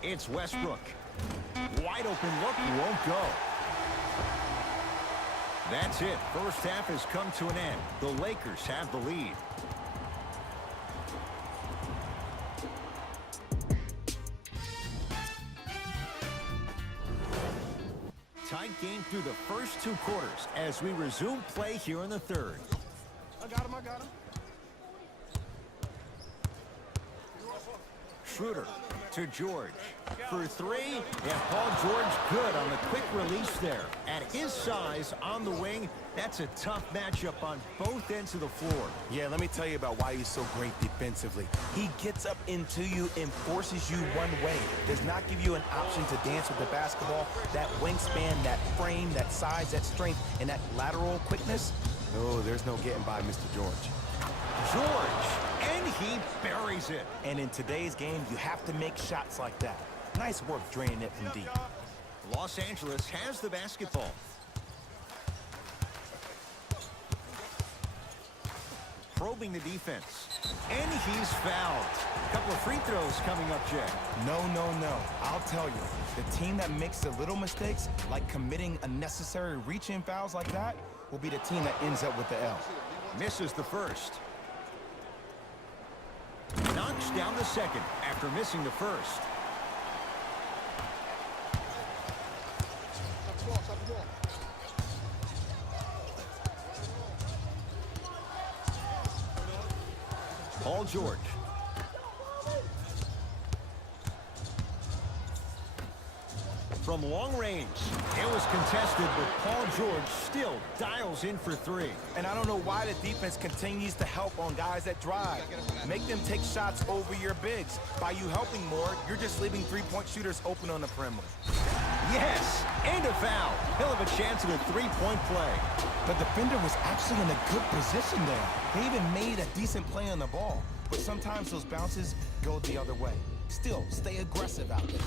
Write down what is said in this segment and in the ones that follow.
It's Westbrook. Wide open look, won't go. That's it. First half has come to an end. The Lakers have the lead. Tight game through the first two quarters as we resume play here in the third. I got him. Schroeder to George for three, and Paul George good on the quick release there. At his size on the wing, that's a tough matchup on both ends of the floor. Yeah, let me tell you about why he's so great defensively. He gets up into you and forces you one way. Does not give you an option to dance with the basketball. That wingspan, that frame, that size, that strength, and that lateral quickness. Oh, there's no getting by Mr. George. And he buries it. And in today's game, you have to make shots like that. Nice work draining it from deep. Los Angeles has the basketball. Probing the defense. And he's fouled. A couple of free throws coming up, Jay. No. I'll tell you, the team that makes the little mistakes, like committing unnecessary reach-in fouls like that, will be the team that ends up with the L. Misses the first. Knocks down the second after missing the first. Paul George. From long range, it was contested, but Paul George still dials in for three. And I don't know why the defense continues to help on guys that drive. Make them take shots over your bigs. By you helping more, you're just leaving three-point shooters open on the perimeter. Yes, and a foul. He'll have a chance at a three-point play. The defender was actually in a good position there. They even made a decent play on the ball. But sometimes those bounces go the other way. Still, stay aggressive out there.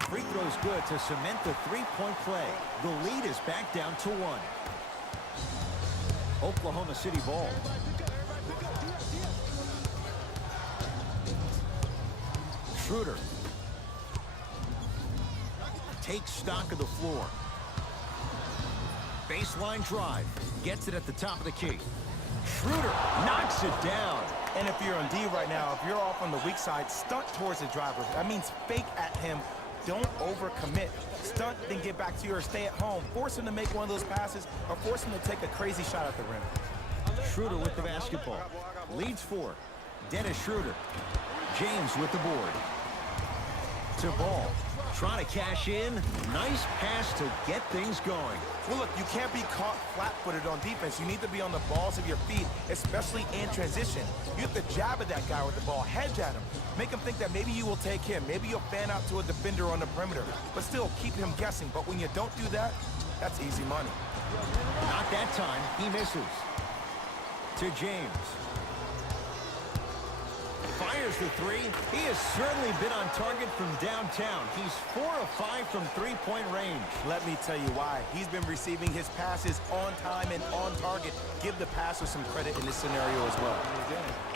Free throw's good to cement the three-point play. The lead is back down to one. Oklahoma City ball. Schroeder takes stock of the floor. Baseline drive. Gets it at the top of the key. Schroeder knocks it down. And if you're on D right now, if you're off on the weak side, stunt towards the driver. That means fake at him. Don't overcommit. Stunt, then get back to you or stay at home. Force him to make one of those passes or force him to take a crazy shot at the rim. Schroeder with the basketball. Leads four. Dennis Schroeder. James with the board. To Ball. Trying to cash in. Nice pass to get things going. Well, look, you can't be caught flat-footed on defense. You need to be on the balls of your feet, especially in transition. You have to jab at that guy with the ball, hedge at him. Make him think that maybe you will take him. Maybe you'll fan out to a defender on the perimeter. But still, keep him guessing. But when you don't do that, that's easy money. Not that time. He misses. To James. Fires the three. He has certainly been on target from downtown. He's 4 of 5 from three-point range. Let me tell you why. He's been receiving his passes on time and on target. Give the passer some credit in this scenario as well.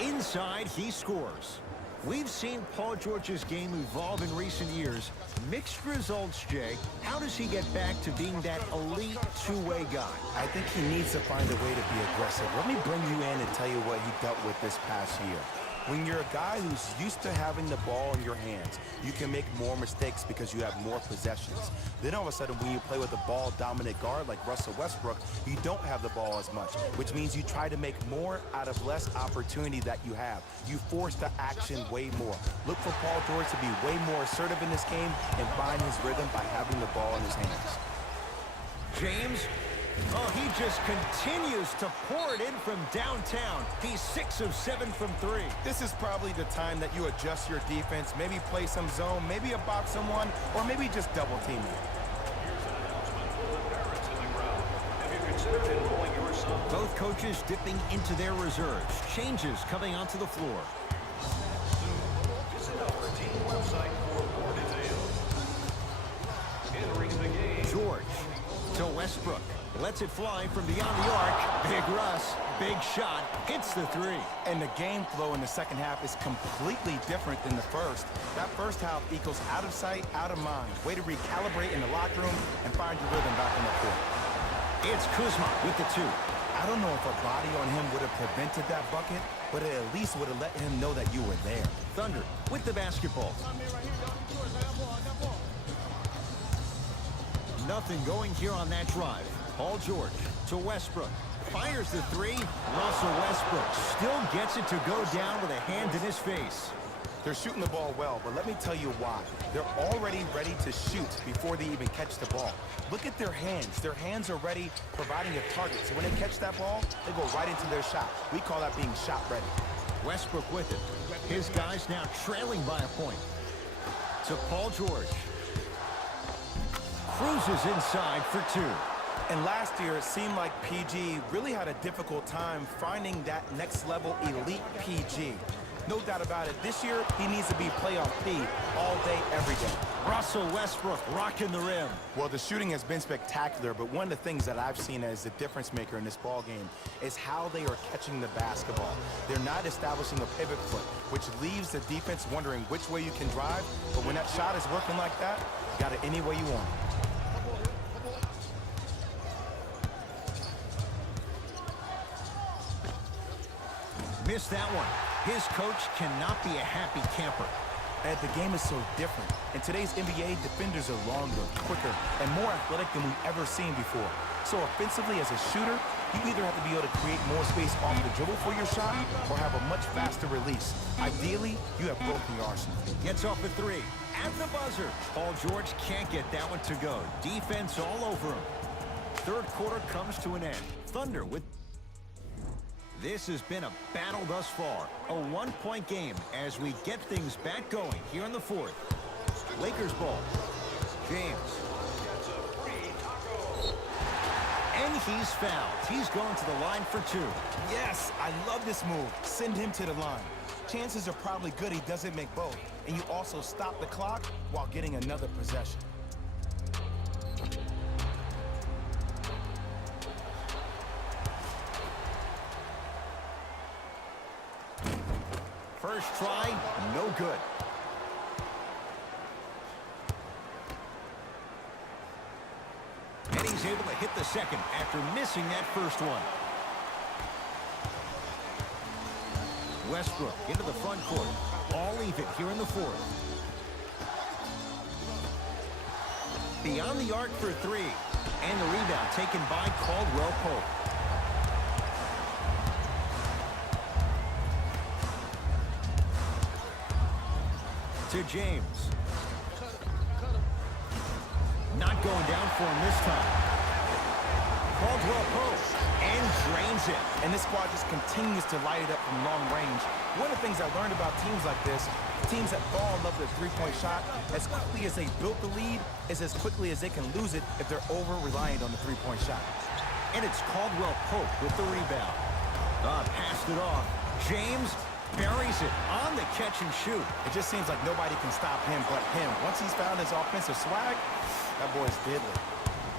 Inside, he scores. We've seen Paul George's game evolve in recent years. Mixed results, Jay. How does he get back to being that elite two-way guy? I think he needs to find a way to be aggressive. Let me bring you in and tell you what he dealt with this past year. When you're a guy who's used to having the ball in your hands, you can make more mistakes because you have more possessions. Then all of a sudden, when you play with a ball-dominant guard like Russell Westbrook, you don't have the ball as much, which means you try to make more out of less opportunity that you have. You force the action way more. Look for Paul George to be way more assertive in this game and find his rhythm by having the ball in his hands. James. Oh, he just continues to pour it in from downtown. He's 6 of 7 from 3. This is probably the time that you adjust your defense, maybe play some zone, maybe a box someone, or maybe just double team it. Here's an announcement for the parents in the crowd. Have you considered enrolling your son Both coaches dipping into their reserves. Changes coming onto the floor. Visit our team website for more details. Entering the game. George to Westbrook. Lets it fly from beyond the arc. Big Russ. Big shot. Hits the three. And the game flow in the second half is completely different than the first. That first half equals out of sight, out of mind. Way to recalibrate in the locker room and find your rhythm back on the court. It's Kuzma with the two. I don't know if a body on him would have prevented that bucket, but it at least would have let him know that you were there. Thunder with the basketball. Nothing going here on that drive. Paul George to Westbrook. Fires the three. Russell Westbrook still gets it to go down with a hand in his face. They're shooting the ball well, but let me tell you why. They're already ready to shoot before they even catch the ball. Look at their hands. Their hands are ready, providing a target. So when they catch that ball, they go right into their shot. We call that being shot ready. Westbrook with it. His guys now trailing by a point. To Paul George. Cruises inside for two. And last year, it seemed like PG really had a difficult time finding that next level elite PG. No doubt about it, this year, he needs to be playoff P all day, every day. Russell Westbrook rocking the rim. Well, the shooting has been spectacular, but one of the things that I've seen as the difference maker in this ball game is how they are catching the basketball. They're not establishing a pivot foot, which leaves the defense wondering which way you can drive, but when that shot is working like that, you got it any way you want. Missed that one. His coach cannot be a happy camper. And the game is so different. In today's NBA, defenders are longer, quicker, and more athletic than we've ever seen before. So offensively, as a shooter, you either have to be able to create more space off the dribble for your shot or have a much faster release. Ideally, you have both in your arsenal. Gets off a three. At the buzzer. Paul George can't get that one to go. Defense all over him. Third quarter comes to an end. Thunder with... This has been a battle thus far. A one-point game as we get things back going here in the fourth. Lakers ball. James. And he's fouled. He's going to the line for two. Yes, I love this move. Send him to the line. Chances are probably good he doesn't make both. And you also stop the clock while getting another possession. First try, no good. And he's able to hit the second after missing that first one. Westbrook into the front court. All even here in the fourth. Beyond the arc for three. And the rebound taken by Caldwell Pope. To James. Not going down for him this time. Caldwell Pope and drains it. And this squad just continues to light it up from long range. One of the things I learned about teams like this, teams that fall in love with a three-point shot, as quickly as they built the lead, is as quickly as they can lose it if they're over-reliant on the three-point shot. And it's Caldwell Pope with the rebound. Passed it off. James buries it on the catch and shoot. It just seems like nobody can stop him but him. Once he's found his offensive swag, that boy's deadly.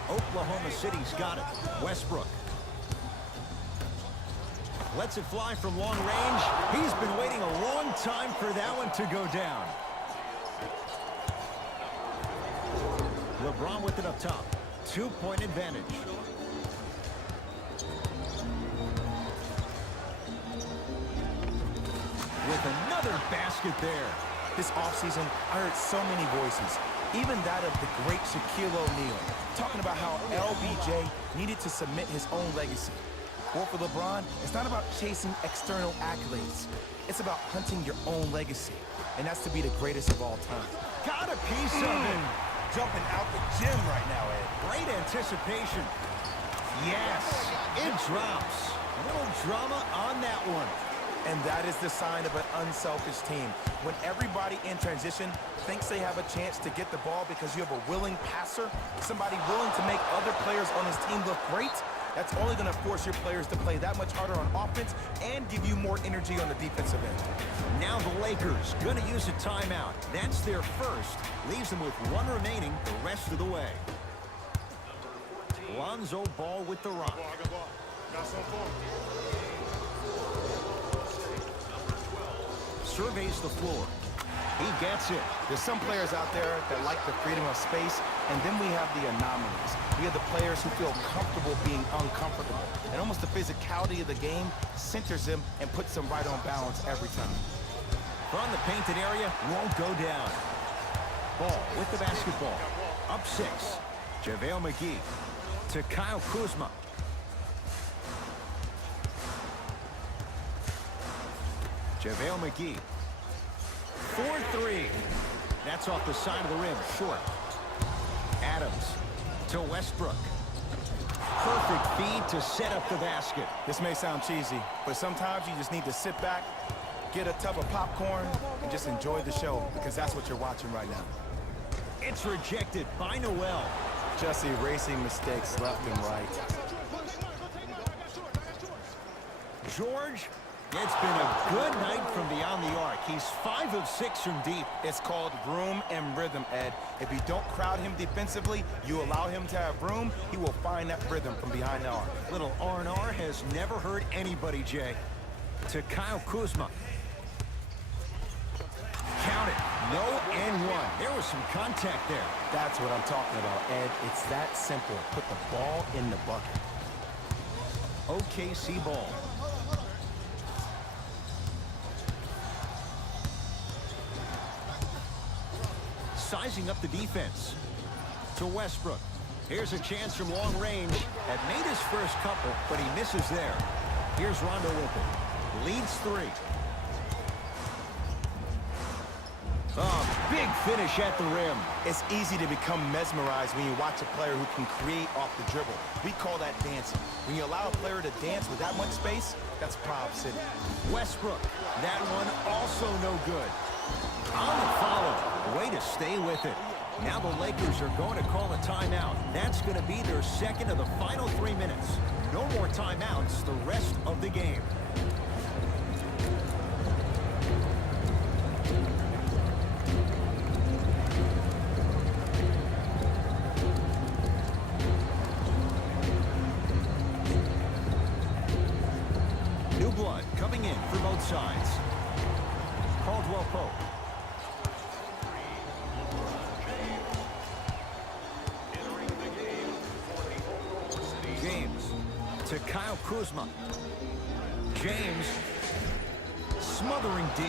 Oklahoma City's got it. Westbrook. Lets it fly from long range. He's been waiting a long time for that one to go down. LeBron with it up top. 2-point advantage. With another basket there. This offseason, I heard so many voices, even that of the great Shaquille O'Neal, talking about how LBJ needed to submit his own legacy. Well, for LeBron, it's not about chasing external accolades. It's about hunting your own legacy, and that's to be the greatest of all time. Got a piece of it. Jumping out the gym right now, Ed. Great anticipation. Yes, it drops. A little drama on that one. And that is the sign of an unselfish team. When everybody in transition thinks they have a chance to get the ball because you have a willing passer, somebody willing to make other players on his team look great, That's only going to force your players to play that much harder on offense and give you more energy on the defensive end. Now the Lakers going to use a timeout. That's their first. Leaves them with one remaining the rest of the way. Lonzo Ball with the rock. Surveys the floor. He gets it. There's some players out there that like the freedom of space, and then we have the anomalies. We have the players who feel comfortable being uncomfortable. And almost the physicality of the game centers them and puts them right on balance every time. From the painted area, won't go down. Ball with the basketball. Up 6. JaVale McGee to Kyle Kuzma. JaVale McGee. 4-3. That's off the side of the rim, short. Adams to Westbrook. Perfect feed to set up the basket. This may sound cheesy, but sometimes you just need to sit back, get a tub of popcorn, and just enjoy the show, because that's what you're watching right now. It's rejected by Noel. Just erasing mistakes left and right. George, it's been a good night from beyond the arc. He's 5 of 6 from deep. It's called room and rhythm, Ed. If you don't crowd him defensively, you allow him to have room, he will find that rhythm from behind the arc. Little R&R has never hurt anybody, Jay. To Kyle Kuzma. Count it. No and one. There was some contact there. That's what I'm talking about, Ed. It's that simple. Put the ball in the bucket. OKC ball. Sizing up the defense. To Westbrook. Here's a chance from long range. Had made his first couple, but he misses there. Here's Rondo with it. Leads 3. Oh, big finish at the rim. It's easy to become mesmerized when you watch a player who can create off the dribble. We call that dancing. When you allow a player to dance with that much space, that's Prob City. Westbrook. That one also no good. On the follow. Way to stay with it. Now the Lakers are going to call a timeout. That's going to be their second of the final 3 minutes. No more timeouts the rest of the game. New blood coming in for both sides. Caldwell Pope. James to Kyle Kuzma. James smothering D.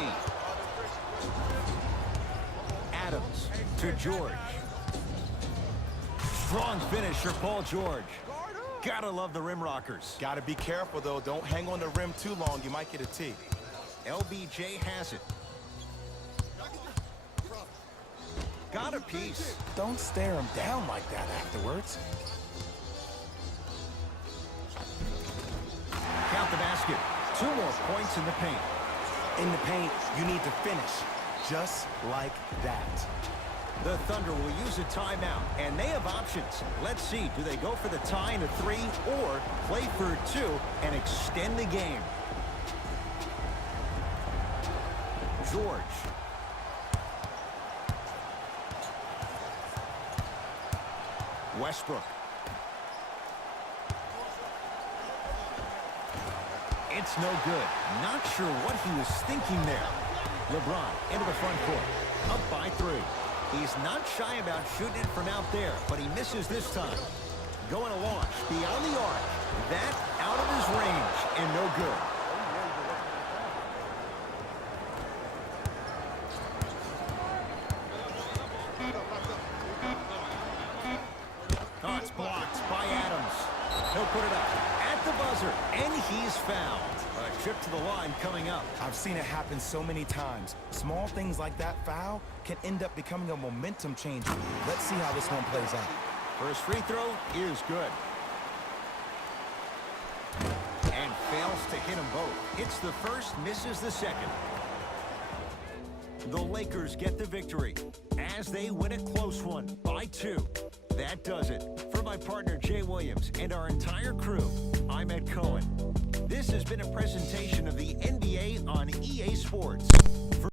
Adams to George. Strong finish for Paul George. Gotta love the rim rockers. Gotta be careful, though. Don't hang on the rim too long. You might get a T. LBJ has it. Got a piece. Don't stare him down like that afterwards. Count the basket. 2 more points in the paint. In the paint, you need to finish. Just like that. The Thunder will use a timeout, and they have options. Let's see, do they go for the tie in a 3 or play for 2 and extend the game? George. Westbrook. It's no good. Not sure what he was thinking there. LeBron into the front court. Up by 3. He's not shy about shooting it from out there, but he misses this time. Going to launch beyond the arc. That out of his range and no good. Oh, it's blocked by Adams. He'll put it up at the buzzer, and he's fouled. A trip to the line coming up. I've seen it happen so many times. Small things like that foul can end up becoming a momentum changer. Let's see how this one plays out. First free throw is good. And fails to hit them both. It's the first, misses the second. The Lakers get the victory as they win a close one by 2. That does it. For my partner, Jay Williams, and our entire crew, I'm Ed Cohen. This has been a presentation of the NBA on EA Sports.